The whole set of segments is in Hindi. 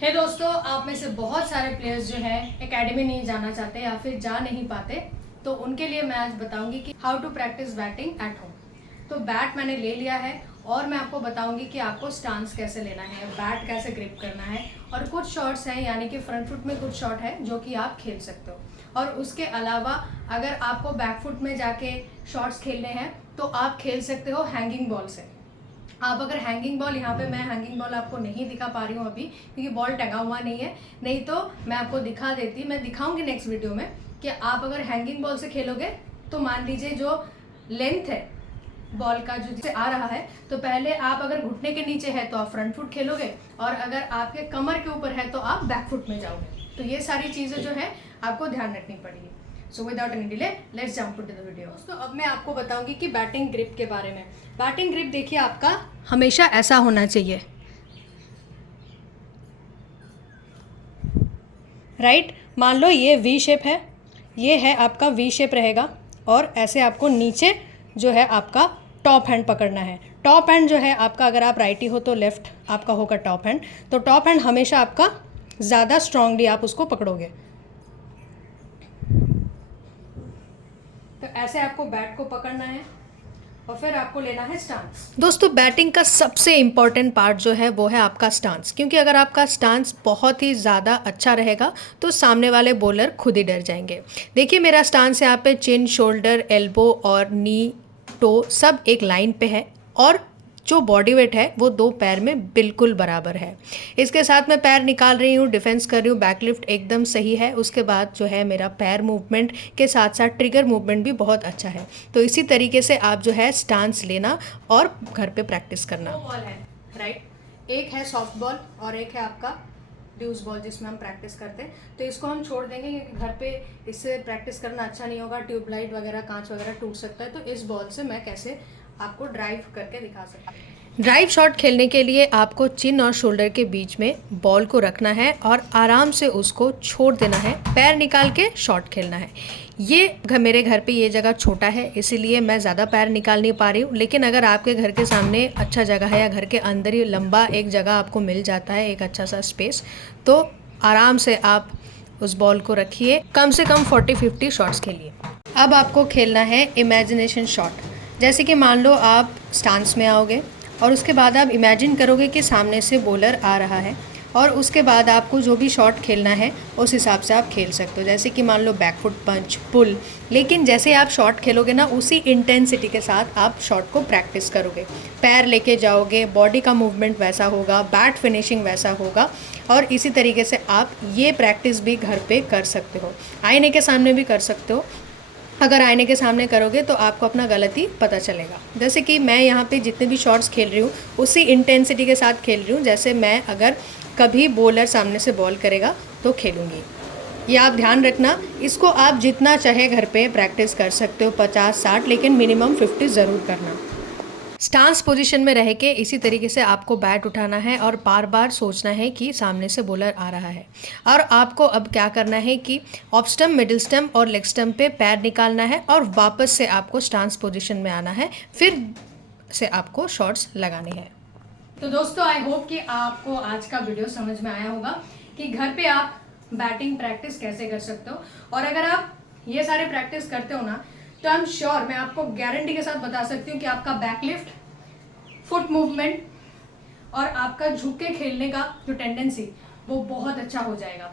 हे दोस्तों, आप में से बहुत सारे प्लेयर्स जो हैं एकेडमी नहीं जाना चाहते या फिर जा नहीं पाते, तो उनके लिए मैं आज बताऊंगी कि how to practise batting at home. तो बैट मैंने ले लिया है और मैं आपको बताऊंगी कि आपको स्टांस कैसे लेना है, बैट कैसे ग्रिप करना है, और कुछ शॉट्स हैं यानी कि फ्रंट फुट में कुछ शॉट है जो कि आप खेल सकते हो। और उसके अलावा अगर आपको बैक फुट में जाके शॉट्स खेलने हैं तो आप खेल सकते हो हैंगिंग बॉल से। आप अगर हैंगिंग बॉल, यहाँ पे मैं हैंगिंग बॉल आपको नहीं दिखा पा रही हूँ अभी क्योंकि बॉल टंगा हुआ नहीं है, नहीं तो मैं आपको दिखा देती, मैं दिखाऊंगी नेक्स्ट वीडियो में कि आप अगर हैंगिंग बॉल से खेलोगे तो मान लीजिए जो लेंथ है बॉल का जो जिसे आ रहा है, तो पहले आप अगर घुटने के नीचे है तो आप फ्रंट फुट खेलोगे और अगर आपके कमर के ऊपर है तो आप बैक फुट में जाओगे। तो ये सारी चीज़ें जो है आपको ध्यान रखनी पड़ेगी। So without any delay let's jump to the video. दोस्तों, अब मैं आपको बताऊंगी कि बैटिंग ग्रिप के बारे में। बैटिंग ग्रिप देखिए, आपका हमेशा ऐसा होना चाहिए, राइट। मान लो ये वी शेप है, ये है आपका वी शेप रहेगा, और ऐसे आपको नीचे जो है आपका टॉप हैंड पकड़ना है। टॉप हैंड जो है आपका, अगर आप राइटी हो तो लेफ्ट आपका होगा टॉप हैंड, तो टॉप हैंड हमेशा आपका ज़्यादा स्ट्रांगली आप उसको पकड़ोगे। तो ऐसे आपको बैट को पकड़ना है और फिर आपको लेना है स्टांस। दोस्तों, बैटिंग का सबसे इम्पॉर्टेंट पार्ट जो है वो है आपका स्टांस, क्योंकि अगर आपका स्टांस बहुत ही ज़्यादा अच्छा रहेगा तो सामने वाले बॉलर खुद ही डर जाएंगे। देखिए, मेरा स्टांस यहाँ पे चिन, शोल्डर, एल्बो और नी, टो सब एक लाइन पे है, और जो बॉडी वेट है वो दो पैर में बिल्कुल बराबर है। इसके साथ मैं पैर निकाल रही हूँ, डिफेंस कर रही हूँ, बैक लिफ्ट एकदम सही है। उसके बाद जो है मेरा पैर मूवमेंट के साथ साथ ट्रिगर मूवमेंट भी बहुत अच्छा है। तो इसी तरीके से आप जो है स्टांस लेना और घर पे प्रैक्टिस करना। दो बॉल है, राइट, एक है सॉफ्ट बॉल और एक है आपका ड्यूस बॉल जिसमें हम प्रैक्टिस करते हैं। तो इसको हम छोड़ देंगे क्योंकि घर पे इससे प्रैक्टिस करना अच्छा नहीं होगा, ट्यूबलाइट वगैरह, कांच वगैरह टूट सकता है। तो इस बॉल से मैं कैसे आपको ड्राइव करके दिखा सकती हूँ। ड्राइव शॉट खेलने के लिए आपको चिन और शोल्डर के बीच में बॉल को रखना है और आराम से उसको छोड़ देना है, पैर निकाल के शॉट खेलना है। ये मेरे घर पे ये जगह छोटा है इसीलिए मैं ज़्यादा पैर निकाल नहीं पा रही हूँ, लेकिन अगर आपके घर के सामने अच्छा जगह है या घर के अंदर ही लंबा एक जगह आपको मिल जाता है, एक अच्छा सा स्पेस, तो आराम से आप उस बॉल को रखिए, कम से कम 40-50 शॉट्स खेलिए। अब आपको खेलना है इमेजिनेशन शॉट। जैसे कि मान लो आप स्टांस में आओगे और उसके बाद आप इमेजिन करोगे कि सामने से बॉलर आ रहा है, और उसके बाद आपको जो भी शॉट खेलना है उस हिसाब से आप खेल सकते हो। जैसे कि मान लो बैक फुट पंच, पुल, लेकिन जैसे आप शॉट खेलोगे ना उसी इंटेंसिटी के साथ आप शॉट को प्रैक्टिस करोगे, पैर लेके जाओगे, बॉडी का मूवमेंट वैसा होगा, बैट फिनिशिंग वैसा होगा, और इसी तरीके से आप ये प्रैक्टिस भी घर पे कर सकते हो, आईने के सामने भी कर सकते हो। अगर आईने के सामने करोगे तो आपको अपना गलती पता चलेगा। जैसे कि मैं यहाँ पे जितने भी शॉट्स खेल रही हूँ उसी इंटेंसिटी के साथ खेल रही हूँ जैसे मैं अगर कभी बॉलर सामने से बॉल करेगा तो खेलूँगी। ये आप ध्यान रखना, इसको आप जितना चाहे घर पे प्रैक्टिस कर सकते हो, 50-60, लेकिन मिनिमम 50 ज़रूर करना। स्टांस पोजीशन में रह के इसी तरीके से आपको बैट उठाना है और बार बार सोचना है कि सामने से बॉलर आ रहा है। और आपको अब क्या करना है कि ऑफ स्टंप, मिडिल स्टंप और लेग स्टंप पे पैर निकालना है और वापस से आपको स्टांस पोजीशन में आना है, फिर से आपको शॉट्स लगाने हैं। तो दोस्तों, आई होप कि आपको आज का वीडियो समझ में आया होगा कि घर पे आप बैटिंग प्रैक्टिस कैसे कर सकते हो। और अगर आप ये सारे प्रैक्टिस करते हो ना, तो आई एम श्योर, मैं आपको गारंटी के साथ बता सकती हूँ कि आपका बैक लिफ्ट, फुट मूवमेंट और आपका झुक के खेलने का जो टेंडेंसी वो बहुत अच्छा हो जाएगा।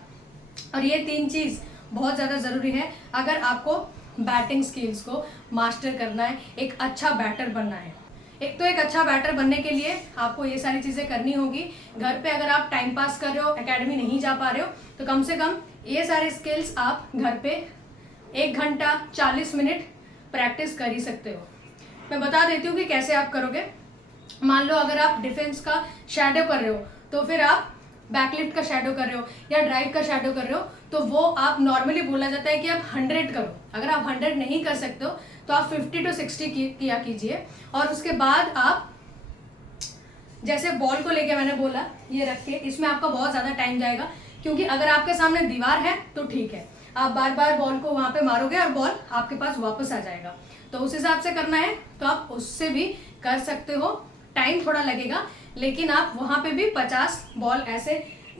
और ये तीन चीज़ बहुत ज़्यादा ज़रूरी है अगर आपको बैटिंग स्किल्स को मास्टर करना है, एक अच्छा बैटर बनना है। एक तो एक अच्छा बैटर बनने के लिए आपको ये सारी चीज़ें करनी होगी। घर पे अगर आप टाइम पास कर रहे हो, एकेडमी नहीं जा पा रहे हो, तो कम से कम ये सारे स्किल्स आप घर पे 1 घंटा 40 मिनट प्रैक्टिस कर ही सकते हो। मैं बता देती हूँ कि कैसे आप करोगे। मान लो अगर आप डिफेंस का शैडो कर रहे हो तो फिर आप बैकलिफ्ट का शैडो कर रहे हो या ड्राइव का शैडो कर रहे हो, तो वो आप नॉर्मली बोला जाता है कि आप 100 करो। अगर आप 100 नहीं कर सकते हो तो आप 50-60 किया कीजिए। और उसके बाद आप जैसे बॉल को लेके मैंने बोला ये रख के, इसमें आपका बहुत ज़्यादा टाइम जाएगा, क्योंकि अगर आपके सामने दीवार है तो ठीक है, आप बार बार बॉल को वहाँ पे मारोगे और बॉल आपके पास वापस आ जाएगा। तो उस हिसाब से करना है तो आप उससे भी कर सकते हो, टाइम थोड़ा लगेगा, लेकिन आप वहाँ पे भी 50 बॉल ऐसे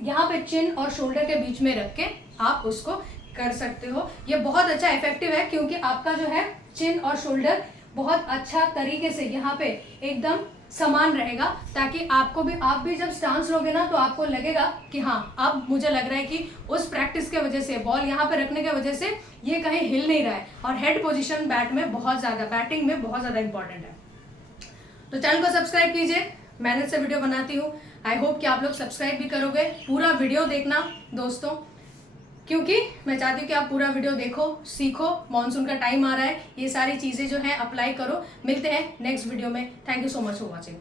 यहाँ पे चिन और शोल्डर के बीच में रख के आप उसको कर सकते हो। ये बहुत अच्छा इफेक्टिव है क्योंकि आपका जो है चिन और शोल्डर बहुत अच्छा तरीके से यहाँ पे एकदम समान रहेगा, ताकि आपको भी, आप भी जब स्टांस लोगे ना तो आपको लगेगा कि हाँ अब मुझे लग रहा है कि उस प्रैक्टिस के वजह से, बॉल यहाँ पे रखने के वजह से ये कहीं हिल नहीं रहा है। और हेड पोजीशन बैट में बहुत ज़्यादा, बैटिंग में बहुत ज़्यादा इंपॉर्टेंट है। तो चैनल को सब्सक्राइब कीजिए, मेहनत से वीडियो बनाती हूँ। आई होप कि आप लोग सब्सक्राइब भी करोगे। पूरा वीडियो देखना दोस्तों, क्योंकि मैं चाहती हूँ कि आप पूरा वीडियो देखो, सीखो। मॉनसून का टाइम आ रहा है, ये सारी चीज़ें जो है अप्लाई करो। मिलते हैं नेक्स्ट वीडियो में। Thank you so much for watching.